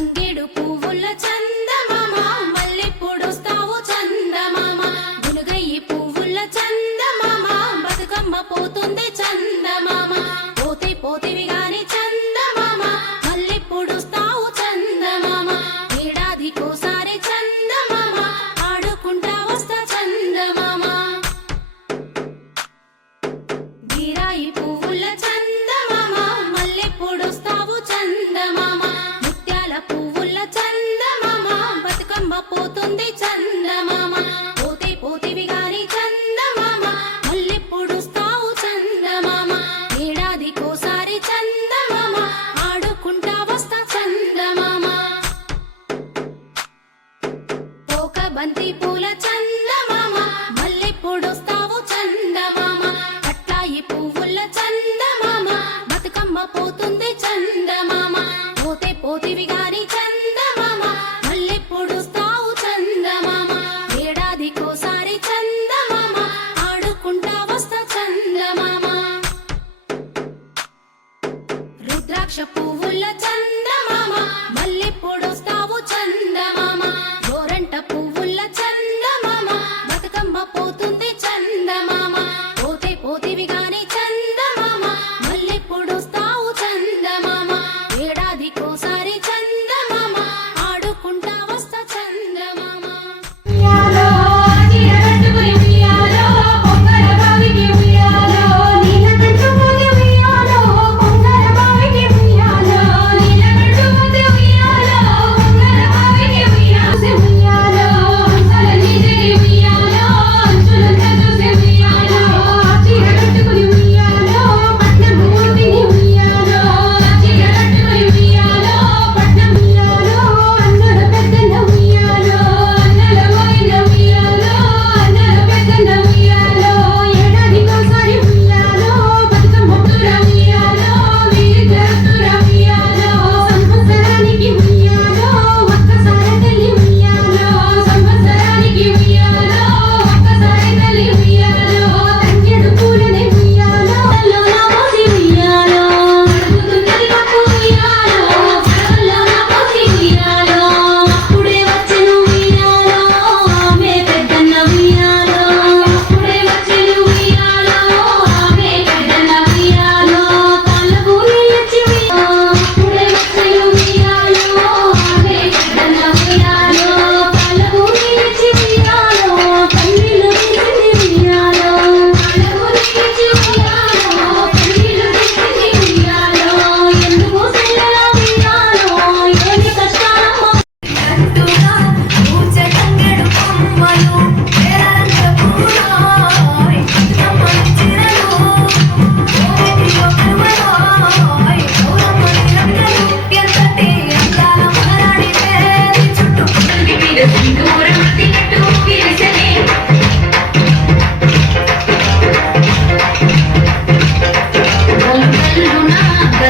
తంగేడు పువ్వుల చంద బంతి పూల చంద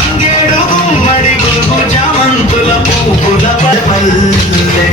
అంగేడు గుమ్మడి గుల్గు జామంతుల పూపుల పల్లె